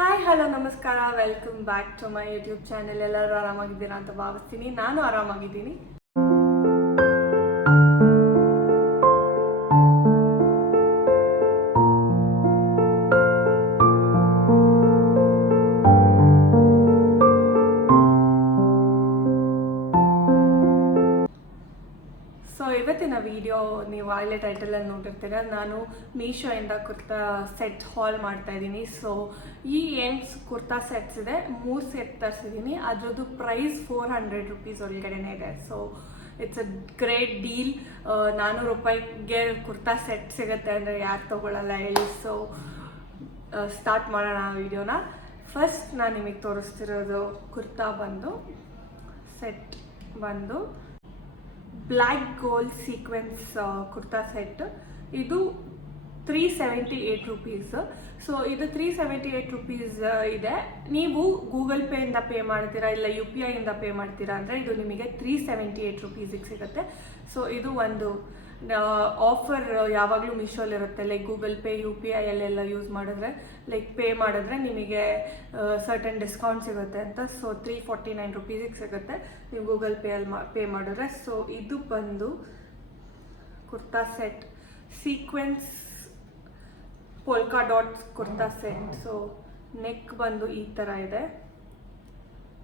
Hi hello ನಮಸ್ಕಾರ, welcome back to my YouTube channel. ಎಲ್ಲರೂ ಆರಾಮಾಗಿದ್ದೀರಾ ಅಂತ ಭಾವಿಸ್ತೀನಿ. ನಾನು ಆರಾಮಾಗಿದ್ದೀನಿ. ಸೊ ಇವತ್ತಿನ ವಿಡಿಯೋ ನೀವು ಆಗಲೇ ಟೈಟಲಲ್ಲಿ ನೋಡಿರ್ತೀರ. ನಾನು ಮೀಶೋಯಿಂದ ಕುರ್ತಾ ಸೆಟ್ ಹಾಲ್ ಮಾಡ್ತಾ ಇದ್ದೀನಿ. ಸೊ ಈ ಏನು ಕುರ್ತಾ ಸೆಟ್ಸ್ ಇದೆ, 3 ಸೆಟ್ ತರಿಸಿದ್ದೀನಿ. ಅದರದ್ದು ಪ್ರೈಸ್ 400 ರುಪೀಸ್ ಒಳಗಡೆನೇ ಇದೆ. So it's a great deal. 400 ರೂಪಾಯಿಗೆ ಕುರ್ತಾ ಸೆಟ್ ಸಿಗುತ್ತೆ ಅಂದರೆ ಯಾರು ತೊಗೊಳ್ಳಲ್ಲ ಹೇಳಿ. ಸೊ ಸ್ಟಾರ್ಟ್ ಮಾಡೋಣ ವಿಡಿಯೋನ. ಫಸ್ಟ್ ನಾನು ನಿಮಗೆ ತೋರಿಸ್ತಿರೋದು ಕುರ್ತಾ ಬಂದು ಸೆಟ್ ಬಂದು black gold sequence kurta set. ಇದು 378 ರುಪೀಸ್. ಸೊ ಇದು 378 ರುಪೀಸ್ ಇದೆ. ನೀವು ಗೂಗಲ್ ಪೇಯಿಂದ ಪೇ ಮಾಡ್ತೀರಾ ಇಲ್ಲ UPI ಇಂದ ಪೇ ಮಾಡ್ತೀರಾ ಅಂದರೆ ಇದು ನಿಮಗೆ 378 ರುಪೀಸಿಗೆ ಸಿಗುತ್ತೆ. ಸೊ ಇದು ಒಂದು ಆಫರ್ ಯಾವಾಗಲೂ ಮೀಶೋಲಿರುತ್ತೆ. ಲೈಕ್ ಗೂಗಲ್ ಪೇ, UPI ಅಲ್ಲೆಲ್ಲ ಯೂಸ್ ಮಾಡಿದ್ರೆ, ಲೈಕ್ ಪೇ ಮಾಡಿದ್ರೆ ನಿಮಗೆ ಸರ್ಟನ್ ಡಿಸ್ಕೌಂಟ್ ಸಿಗುತ್ತೆ ಅಂತ. ಸೊ 349 ರುಪೀಸಿಗೆ ಸಿಗುತ್ತೆ ನೀವು ಗೂಗಲ್ ಪೇ ಮಾಡಿದ್ರೆ. ಸೊ ಇದು ಬಂದು kurta set sequence polka dots kurta set. So neck ಬಂದು ಈ ಥರ ಇದೆ.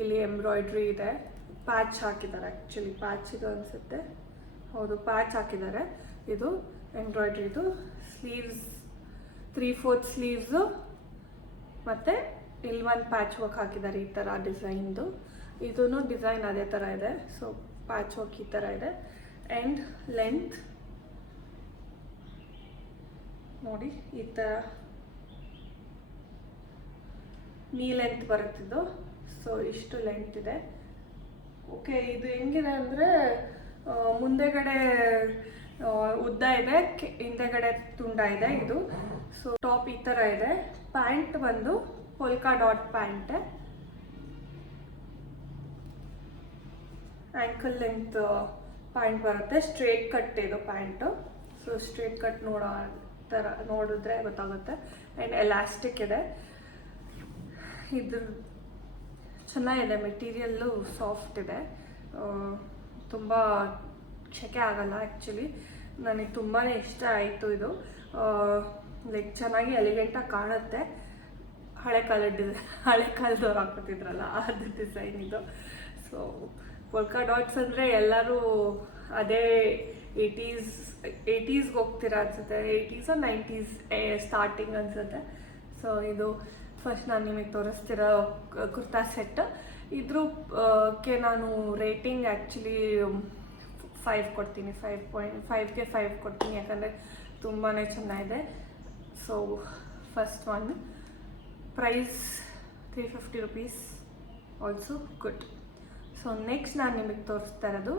ಇಲ್ಲಿ ಎಂಬ್ರಾಯ್ಡ್ರಿ ಇದೆ, ಪ್ಯಾಚ್ ಹಾಕಿದ್ದಾರೆ. ಆ್ಯಕ್ಚುಲಿ ಪ್ಯಾಚ್ ಇದು ಅನಿಸುತ್ತೆ, ಹೌದು ಪ್ಯಾಚ್ ಹಾಕಿದ್ದಾರೆ. ಇದು ಎಂಬ್ರಾಯ್ಡ್ರಿದು ಸ್ಲೀವ್ಸ್ 3/4 ಸ್ಲೀವ್ಸು, ಮತ್ತು ಇಲ್ಲಿ ಒಂದು ಪ್ಯಾಚ್ ವರ್ಕ್ ಹಾಕಿದ್ದಾರೆ ಈ ಥರ ಡಿಸೈನ್ದು. ಇದೂ ಡಿಸೈನ್ ಅದೇ ಥರ ಇದೆ. ಸೊ ಪ್ಯಾಚ್ ವರ್ಕ್ ಈ ಥರ ಇದೆ. ಆ್ಯಂಡ್ ಲೆಂತ್ ನೋಡಿ ಈ ಥರ ನೀ ಲೆಂತ್ ಬರುತ್ತಿದ್ದು. ಸೊ ಇಷ್ಟು ಲೆಂತ್ ಇದೆ. ಓಕೆ, ಇದು ಹೆಂಗಿದೆ ಅಂದರೆ ಮುಂದೆಗಡೆ ಉದ್ದ ಇದೆ, ಹಿಂದೆಗಡೆ ತುಂಡ ಇದೆ ಇದು. ಸೊ ಟಾಪ್ ಈ ಥರ ಇದೆ. ಪ್ಯಾಂಟ್ ಬಂದು polka dot pant, ankle length pant ಬರುತ್ತೆ. ಸ್ಟ್ರೇಟ್ ಕಟ್ ಇದು ಪ್ಯಾಂಟು. ಸೊ ಸ್ಟ್ರೇಟ್ ಕಟ್ ಥರ ನೋಡಿದ್ರೆ ಗೊತ್ತಾಗುತ್ತೆ. ಆ್ಯಂಡ್ ಎಲಾಸ್ಟಿಕ್ ಇದೆ. ಇದು ಚೆನ್ನಾಗಿದೆ, ಮೆಟೀರಿಯಲ್ಲು ಸಾಫ್ಟ್ ಇದೆ, ತುಂಬ ಶೆಕೆ ಆಗಲ್ಲ. ಆ್ಯಕ್ಚುಲಿ ನನಗೆ ತುಂಬಾ ಇಷ್ಟ ಆಯಿತು ಇದು. ಲೈಕ್ ಚೆನ್ನಾಗಿ ಎಲಿಗೆಂಟಾಗಿ ಕಾಣುತ್ತೆ. ಹಳೆ ಕಾಲದವ್ರು ಹಾಕೋತಿದ್ರಲ್ಲ ಅದು ಡಿಸೈನ್ ಇದು. ಸೊ ಪೋಲ್ಕಾ ಡಾಟ್ಸ್ ಅಂದರೆ ಎಲ್ಲರೂ ಅದೇ 80s ಹೋಗ್ತೀರಾ ಅನಿಸುತ್ತೆ. 80s or 90s ಸ್ಟಾರ್ಟಿಂಗ್ ಅನಿಸುತ್ತೆ. ಸೊ ಇದು ಫಸ್ಟ್ ನಾನು ನಿಮಗೆ ತೋರಿಸ್ತಿರೋ ಕುರ್ತಾ ಸೆಟ್. ಇದ್ರಕ್ಕೆ ನಾನು ರೇಟಿಂಗ್ ಆ್ಯಕ್ಚುಲಿ 5 ಕೊಡ್ತೀನಿ. 5.5ಗೆ 5 ಕೊಡ್ತೀನಿ, ಯಾಕಂದರೆ ತುಂಬಾ ಚೆನ್ನಾಗಿದೆ. So first one price 350 rupees, also good. So next ನಾನು ನಿಮಗೆ ತೋರಿಸ್ತಾ ಇರೋದು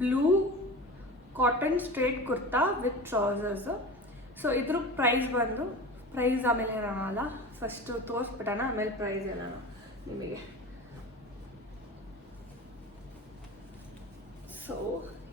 blue cotton straight kurta with trousers. So ಇದ್ರ ಪ್ರೈಸ್ ಬಂದು ಪ್ರೈಸ್ ಆಮೇಲೆ ಹೇಳೋಣ, ಫಸ್ಟು ತೋರಿಸ್ಬಿಟ್ಟಣ ಆಮೇಲೆ ಪ್ರೈಸ್ ಹೇಳೋಣ ನಿಮಗೆ. ಸೊ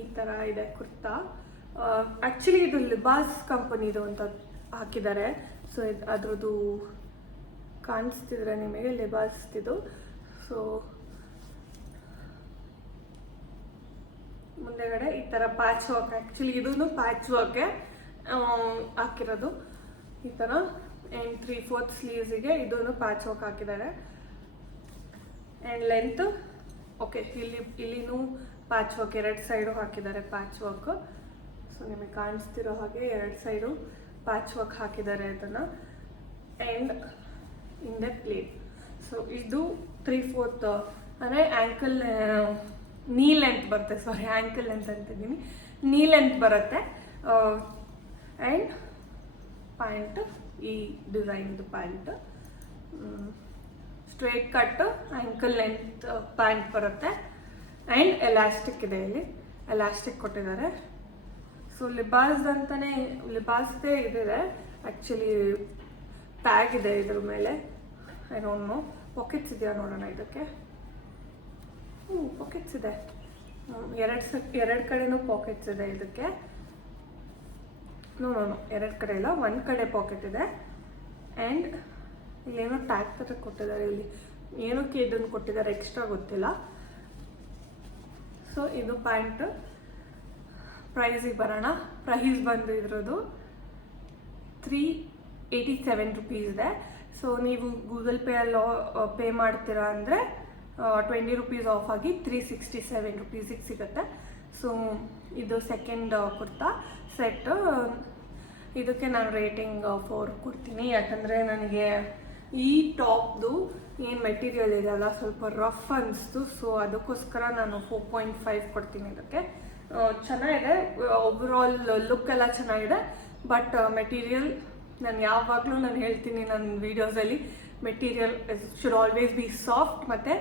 ಈ ಥರ ಇದೆ ಕುರ್ತಾ. ಆ್ಯಕ್ಚುಲಿ ಇದು ಲಿಬಾಸ್ ಕಂಪನಿದು ಅಂತ ಹಾಕಿದ್ದಾರೆ. ಸೊ ಅದ್ರದ್ದು ಕಾಣಿಸ್ತಿದ್ರೆ ನಿಮಗೆ ಲಿಬಾಸ್ತಿದು. ಸೊ ಮುಂದೆಗಡೆ ಈ ಥರ ಪ್ಯಾಚ್ ವರ್ಕ್, ಆ್ಯಕ್ಚುಲಿ ಇದೂ ಪ್ಯಾಚ್ ವರ್ಕ್ಗೆ ಹಾಕಿರೋದು ಈ ಥರ. ಆ್ಯಂಡ್ 3/4 ಸ್ಲೀವ್ಸಿಗೆ ಇದೂ ಪ್ಯಾಚ್ ವರ್ಕ್ ಹಾಕಿದ್ದಾರೆ. ಆ್ಯಂಡ್ ಲೆಂತ್ ಓಕೆ, ಇಲ್ಲಿನೂ ಪ್ಯಾಚ್ ವರ್ಕ್, 2 ಸೈಡು ಹಾಕಿದ್ದಾರೆ ಪ್ಯಾಚ್ ವರ್ಕ್. ಸೊ ನಿಮಗೆ ಕಾಣಿಸ್ತಿರೋ ಹಾಗೆ 2 ಸೈಡು ಪ್ಯಾಚ್ ವರ್ಕ್ ಹಾಕಿದ್ದಾರೆ ಅದನ್ನು. ಆ್ಯಂಡ್ ಹಿಂದೆ ಪ್ಲೇಟ್. ಸೊ ಇದು 3/4 ಅಂದರೆ ಆ್ಯಂಕಲ್ ನೀ ಲೆಂತ್ ಬರುತ್ತೆ. ಸಾರಿ, ಆ್ಯಂಕಲ್ ಲೆಂತ್ ಅಂತಿದ್ದೀನಿ, ನೀ ಲೆಂತ್ ಬರುತ್ತೆ. ಆ್ಯಂಡ್ ಪ್ಯಾಂಟ್ ಈ ಡಿಸೈನ್ದು pant straight cut ankle length pant ಬರುತ್ತೆ. ಆ್ಯಂಡ್ ಎಲಾಸ್ಟಿಕ್ ಇದೆ, ಇಲ್ಲಿ ಎಲಾಸ್ಟಿಕ್ ಕೊಟ್ಟಿದ್ದಾರೆ. ಸೊ ಲಿಬಾಸ್ ಅಂತಲೇ ಲಿಬಾಸ್ದೇ ಇದಿದೆ. ಆ್ಯಕ್ಚುಲಿ ಟ್ಯಾಗ್ ಇದೆ ಇದ್ರ ಮೇಲೆ. ಐ ಡೋಂಟ್ ನೋ, ಪಾಕೆಟ್ಸ್ ಇದೆಯಾ ನೋಡೋಣ ಇದಕ್ಕೆ. ಪಾಕೆಟ್ಸ್ ಇದೆ, 2 ಕಡೆನೂ ಪಾಕೆಟ್ಸ್ ಇದೆ ಇದಕ್ಕೆ. ನೋ 2 ಕಡೆ ಇಲ್ಲ, 1 ಕಡೆ ಪಾಕೆಟ್ ಇದೆ. ಆ್ಯಂಡ್ ಇಲ್ಲೇನೋ ಟ್ಯಾಗ್ ಥರ ಕೊಟ್ಟಿದ್ದಾರೆ, ಇಲ್ಲಿ ಏನಕ್ಕೆ ಇದನ್ನು ಕೊಟ್ಟಿದ್ದಾರೆ ಎಕ್ಸ್ಟ್ರಾ ಗೊತ್ತಿಲ್ಲ. ಸೊ ಇದು ಪ್ಯಾಂಟ್. ಪ್ರೈಸಿಗೆ ಬರೋಣ. ಪ್ರೈಸ್ ಬಂದು ಇದ್ರದ್ದು 387 ರುಪೀಸ್ ಇದೆ. ಸೊ ನೀವು ಗೂಗಲ್ ಪೇಯಲ್ಲಿ ಪೇ ಮಾಡ್ತೀರಾ ಅಂದರೆ 20 ರುಪೀಸ್ ಆಫ್ ಆಗಿ 367 ರುಪೀಸಿಗೆ ಸಿಗುತ್ತೆ. ಸೊ ಇದು ಸೆಕೆಂಡ್ ಕುರ್ತಾ ಸೆಟ್. ಇದಕ್ಕೆ ನಾನು ರೇಟಿಂಗ್ 4 ಕೊಡ್ತೀನಿ, ಯಾಕಂದರೆ ನನಗೆ ಈ ಟಾಪ್ದು ಏನು ಮೆಟೀರಿಯಲ್ ಇದೆಯಲ್ಲ ಸ್ವಲ್ಪ ರಫ್ ಅನಿಸ್ತು. ಸೊ ಅದಕ್ಕೋಸ್ಕರ ನಾನು 4.5 ಕೊಡ್ತೀನಿ ಇದಕ್ಕೆ. ಚೆನ್ನಾಗಿದೆ, ಓವರಾಲ್ ಲುಕ್ ಎಲ್ಲ ಚೆನ್ನಾಗಿದೆ. ಬಟ್ ಮೆಟೀರಿಯಲ್ ನಾನು ಯಾವಾಗಲೂ ನಾನು ಹೇಳ್ತೀನಿ ನನ್ನ ವೀಡಿಯೋಸಲ್ಲಿ, material should always be soft ಮತ್ತು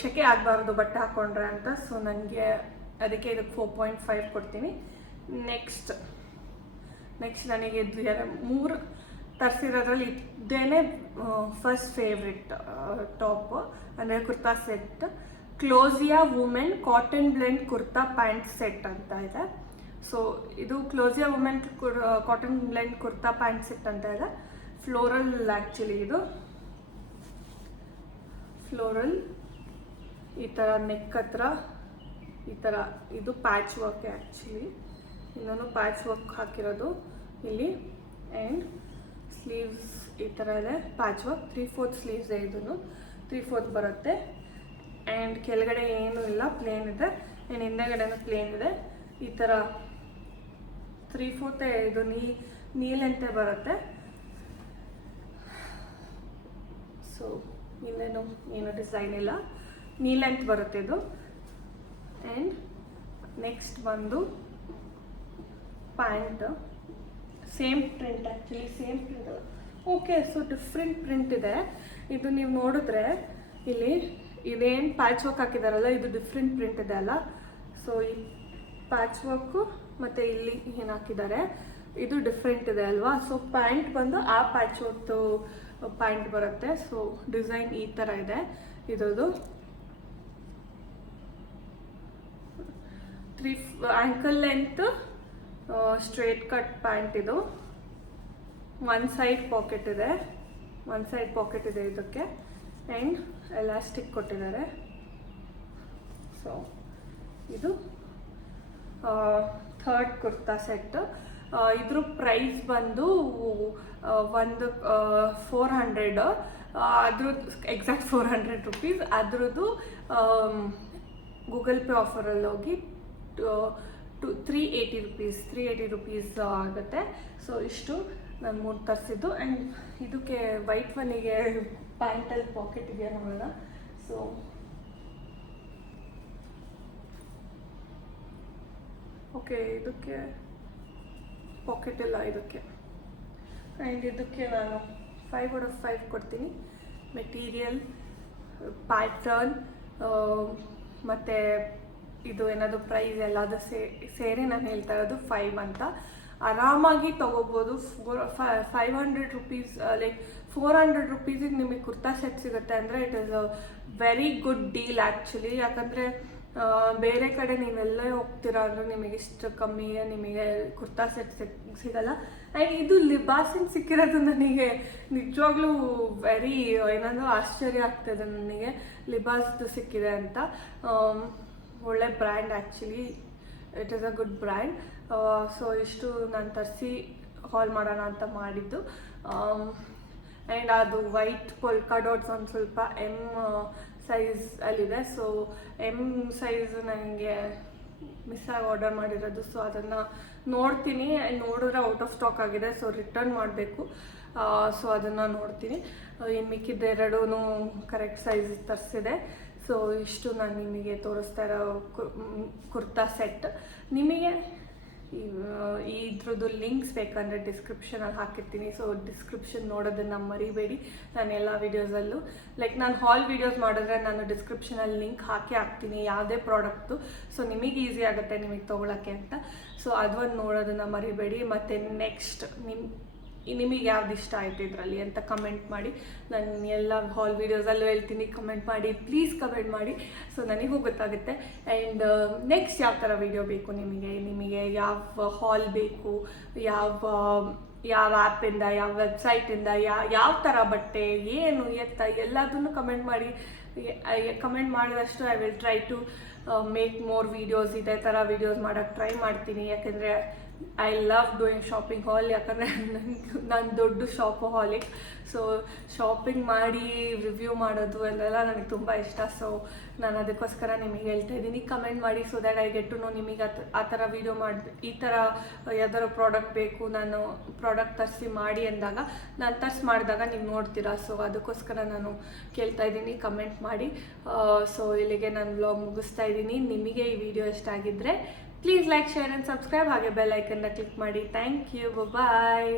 ಸೆಕೆ ಆಗಬಾರ್ದು ಬಟ್ಟೆ ಹಾಕ್ಕೊಂಡ್ರೆ ಅಂತ. ಸೊ ನನಗೆ ಅದಕ್ಕೆ ಇದಕ್ಕೆ 4.5 ಕೊಡ್ತೀನಿ. ನೆಕ್ಸ್ಟ್ ನನಗೆ ಇದು 3 ತರಿಸಿರೋದ್ರಲ್ಲಿ ಇದೇನೆ ಫಸ್ಟ್ ಫೇವ್ರೆಟ್ ಟಾಪ್ ಅಂದರೆ kurta set. Klosia women cotton blend kurta pant set ಅಂತ ಇದೆ. ಸೊ ಇದು Klosia women cotton blend kurta pant set ಅಂತ ಇದೆ. ಫ್ಲೋರಲ್ ಆ್ಯಕ್ಚುಲಿ ಇದು ಫ್ಲೋರಲ್ ಈ ಥರ ನೆಕ್ ಹತ್ರ ಈ ಥರ ಇದು ಪ್ಯಾಚ್ ವರ್ಕ್ ಆ್ಯಕ್ಚುಲಿ, ಇನ್ನೊಂದು ಪ್ಯಾಚ್ ವರ್ಕ್ ಹಾಕಿರೋದು ಇಲ್ಲಿ. ಆ್ಯಂಡ್ ಸ್ಲೀವ್ಸ್ ಈ ಥರ ಇದೆ ಪ್ಯಾಚ್ ವರ್ಕ್. 3/4 ಸ್ಲೀವ್ಸ್ ಇದೆ, ಇದನ್ನು 3/4 ಬರುತ್ತೆ. ಆ್ಯಂಡ್ ಕೆಳಗಡೆ ಏನೂ ಇಲ್ಲ, ಪ್ಲೇನ್ ಇದೆ. ಆ್ಯಂಡ್ ಹಿಂದೆಗಡೆನೂ ಪ್ಲೇನ್ ಇದೆ. ಈ ಥರ 3/4 ಇದು ನೀಲಂತೆ ಬರುತ್ತೆ. ಸೊ ಇನ್ನೇನು ಏನು ಡಿಸೈನ್ ಇಲ್ಲ, ನೀಲಂತ ಬರುತ್ತೆ ಇದು. ಆ್ಯಂಡ್ ನೆಕ್ಸ್ಟ್ ಬಂದು pant same print, actually same print. Okay, so different print ಇದೆ ಇದು. ನೀವು ನೋಡಿದ್ರೆ ಇಲ್ಲಿ ಇದೇನು ಪ್ಯಾಚ್ ವರ್ಕ್ ಹಾಕಿದಾರಲ್ಲ, ಇದು ಡಿಫ್ರೆಂಟ್ ಪ್ರಿಂಟ್ ಇದೆ ಅಲ್ಲ. ಸೊ ಈ ಪ್ಯಾಚ್ ವರ್ಕು ಮತ್ತು ಇಲ್ಲಿ ಏನು ಹಾಕಿದ್ದಾರೆ ಇದು ಡಿಫ್ರೆಂಟ್ ಇದೆ ಅಲ್ವಾ. ಸೊ ಪ್ಯಾಂಟ್ ಬಂದು ಆ ಪ್ಯಾಚ್ ವರ್ಕ್ದು ಪ್ಯಾಂಟ್ ಬರುತ್ತೆ. ಸೊ ಡಿಸೈನ್ ಈ ಥರ ಇದೆ ಇರೋದು. 3 ankle length straight cut pant ಇದು. ಒನ್ ಸೈಡ್ ಪಾಕೆಟ್ ಇದೆ ಇದಕ್ಕೆ. ಆ್ಯಂಡ್ ಎಲಾಸ್ಟಿಕ್ ಕೊಟ್ಟಿದ್ದಾರೆ. ಸೊ ಇದು ಥರ್ಡ್ ಕುರ್ತಾ ಸೆಟ್. ಇದ್ರ ಪ್ರೈಸ್ ಬಂದು ಒಂದು 400, ಅದ್ರದ್ದು ಎಕ್ಸಾಕ್ಟ್ 400 ರುಪೀಸ್. ಅದ್ರದ್ದು ಗೂಗಲ್ ಪೇ ಆಫರಲ್ಲಿ ಹೋಗಿ 380 ರುಪೀಸ್ ಆಗುತ್ತೆ. ಸೊ ಇಷ್ಟು ನಾನು 3 ತರಿಸಿದ್ದು. ಆ್ಯಂಡ್ ಇದಕ್ಕೆ ವೈಟ್ ಒನ್ನಿಗೆ ಪ್ಯಾಂಟಲ್ಲಿ ಪಾಕೆಟ್ ಇದೆಯಾ ನೋಡೋಣ. ಸೊ ಓಕೆ, ಇದಕ್ಕೆ ಪಾಕೆಟ್ ಇಲ್ಲ ಇದಕ್ಕೆ. ಆ್ಯಂಡ್ ಇದಕ್ಕೆ ನಾನು 5/5 ಕೊಡ್ತೀನಿ. ಮೆಟೀರಿಯಲ್, ಪ್ಯಾಟರ್ನ್ ಮತ್ತು ಇದು ಏನಾದರೂ ಪ್ರೈಸ್ ಎಲ್ಲದು ಸೇರಿ ನಾನು ಹೇಳ್ತಾ ಇರೋದು 5 ಅಂತ. ಆರಾಮಾಗಿ ತೊಗೋಬೋದು. 500 ರುಪೀಸ್ ಲೈಕ್ 400 ರುಪೀಸಿಗೆ ನಿಮಗೆ ಕುರ್ತಾ ಸೆಟ್ ಸಿಗುತ್ತೆ ಅಂದರೆ it is a very good deal actually. ಯಾಕಂದರೆ ಬೇರೆ ಕಡೆ ನೀವೆಲ್ಲೇ ಹೋಗ್ತೀರಾ ಅಂದರೆ ನಿಮಗೆ ಇಷ್ಟು ಕಮ್ಮಿ ನಿಮಗೆ ಕುರ್ತಾ ಸೆಟ್ ಸಿಗಲ್ಲ. ಆ್ಯಂಡ್ ಇದು ಲಿಬಾಸಿನ ಸಿಕ್ಕಿರೋದು ನನಗೆ ನಿಜವಾಗ್ಲೂ ವೆರಿ ಏನಂದ್ರೆ ಆಶ್ಚರ್ಯ ಆಗ್ತದೆ ನನಗೆ, ಲಿಬಾಸ್ದು ಸಿಕ್ಕಿದೆ ಅಂತ. ಒಳ್ಳೆ brand actually, it is a good brand. So ಇಷ್ಟು ನಾನು ತರಿಸಿ ಹಾಲ್ ಮಾಡೋಣ ಅಂತ ಮಾಡಿದ್ದು. ಆ್ಯಂಡ್ ಅದು ವೈಟ್ ಪೊಲ್ಕಾ ಡಾಟ್ಸ್ ಒಂದು ಸ್ವಲ್ಪ ಎಮ್ ಸೈಜ್ ಅಲ್ಲಿದೆ. ಸೊ ಎಮ್ ಸೈಜ್ ನನಗೆ ಮಿಸ್ ಆಗಿ ಆರ್ಡರ್ ಮಾಡಿರೋದು. ಸೊ ಅದನ್ನು ನೋಡ್ತೀನಿ, ನೋಡಿದ್ರೆ ಔಟ್ ಆಫ್ ಸ್ಟಾಕ್ ಆಗಿದೆ. ಸೊ ರಿಟರ್ನ್ ಮಾಡಬೇಕು. ಸೊ ಅದನ್ನು ನೋಡ್ತೀನಿ. ಇನ್ನು ಮಿಕ್ಕಿದ್ದೆರಡೂ ಕರೆಕ್ಟ್ ಸೈಜ್ ತರಿಸಿದೆ. ಸೊ ಇಷ್ಟು ನಾನು ನಿಮಗೆ ತೋರಿಸ್ತಾ ಇರೋ ಕುರ್ತಾ ಸೆಟ್. ನಿಮಗೆ ಇದ್ರದ್ದು ಲಿಂಕ್ಸ್ ಬೇಕಂದರೆ ಡಿಸ್ಕ್ರಿಪ್ಷನಲ್ಲಿ ಹಾಕಿರ್ತೀನಿ. ಸೊ ಡಿಸ್ಕ್ರಿಪ್ಷನ್ ನೋಡೋದನ್ನು ಮರಿಬೇಡಿ. ನಾನು ಎಲ್ಲ ವೀಡಿಯೋಸಲ್ಲೂ ಲೈಕ್ ನಾನು ಹಾಲ್ ವೀಡಿಯೋಸ್ ಮಾಡಿದ್ರೆ ನಾನು ಡಿಸ್ಕ್ರಿಪ್ಷನಲ್ಲಿ ಲಿಂಕ್ ಹಾಕ್ತೀನಿ ಯಾವುದೇ ಪ್ರಾಡಕ್ಟು. ಸೊ ನಿಮಗೆ ಈಸಿ ಆಗುತ್ತೆ ನಿಮಗೆ ತೊಗೊಳಕ್ಕೆ ಅಂತ. ಸೊ ಅದೊಂದು ನೋಡೋದನ್ನು ಮರಿಬೇಡಿ. ಮತ್ತು ನೆಕ್ಸ್ಟ್ ನಿಮಗೆ ಯಾವ್ದು ಇಷ್ಟ ಆಯಿತು ಇದರಲ್ಲಿ ಅಂತ ಕಮೆಂಟ್ ಮಾಡಿ. ನಾನು ಎಲ್ಲ ಹಾಲ್ ವೀಡಿಯೋಸಲ್ಲೂ ಹೇಳ್ತೀನಿ, ಕಮೆಂಟ್ ಮಾಡಿ, ಪ್ಲೀಸ್ ಕಮೆಂಟ್ ಮಾಡಿ. ಸೊ ನನಗೂ ಗೊತ್ತಾಗುತ್ತೆ. ಆ್ಯಂಡ್ ನೆಕ್ಸ್ಟ್ ಯಾವ ಥರ ವೀಡಿಯೋ ಬೇಕು ನಿಮಗೆ ಯಾವ ಹಾಲ್ ಬೇಕು, ಯಾವ ಯಾವ ಆ್ಯಪಿಂದ, ಯಾವ ವೆಬ್ಸೈಟಿಂದ, ಯಾವ ಥರ ಬಟ್ಟೆ, ಏನು ಎತ್ತ ಎಲ್ಲದನ್ನು ಕಮೆಂಟ್ ಮಾಡಿದಷ್ಟು I will try to make more videos. ಇದೇ ಥರ ವೀಡಿಯೋಸ್ ಮಾಡೋಕ್ಕೆ ಟ್ರೈ ಮಾಡ್ತೀನಿ. ಯಾಕೆಂದರೆ I love doing shopping haul. ಯಾಕಂದರೆ ನಾನು ದೊಡ್ಡ ಶಾಪಹಾಲಿಕ್. ಸೊ ಶಾಪಿಂಗ್ ಮಾಡಿ ರಿವ್ಯೂ ಮಾಡೋದು ಅಲ್ಲೆಲ್ಲ ನನಗೆ ತುಂಬ ಇಷ್ಟ. ಸೊ ನಾನು ಅದಕ್ಕೋಸ್ಕರ ನಿಮಗೆ ಹೇಳ್ತಾ ಇದ್ದೀನಿ, ಕಮೆಂಟ್ ಮಾಡಿ so that I get to know ನಿಮಗೆ ಆ ಥರ ವೀಡಿಯೋ ಈ ಥರ ಯಾವ್ದಾದ್ರು ಪ್ರಾಡಕ್ಟ್ ಬೇಕು, ನಾನು ಪ್ರಾಡಕ್ಟ್ ತರಿಸಿ ಮಾಡಿ ಅಂದಾಗ ನಾನು ಮಾಡಿದಾಗ ನೀವು ನೋಡ್ತೀರಾ. ಸೊ ಅದಕ್ಕೋಸ್ಕರ ನಾನು ಕೇಳ್ತಾ ಇದ್ದೀನಿ, ಕಮೆಂಟ್ ಮಾಡಿ. ಸೊ ಇಲ್ಲಿಗೆ ನಾನು ವ್ಲಾಗ್ ಮುಗಿಸ್ತಾ ಇದ್ದೀನಿ. ನಿಮಗೆ ಈ ವಿಡಿಯೋ ಇಷ್ಟ ಆಗಿದ್ದರೆ please like, share and subscribe. ಹಾಗೆ ಬೆಲ್ ಐಕನ್ನ ಕ್ಲಿಕ್ ಮಾಡಿ. Thank you, bye.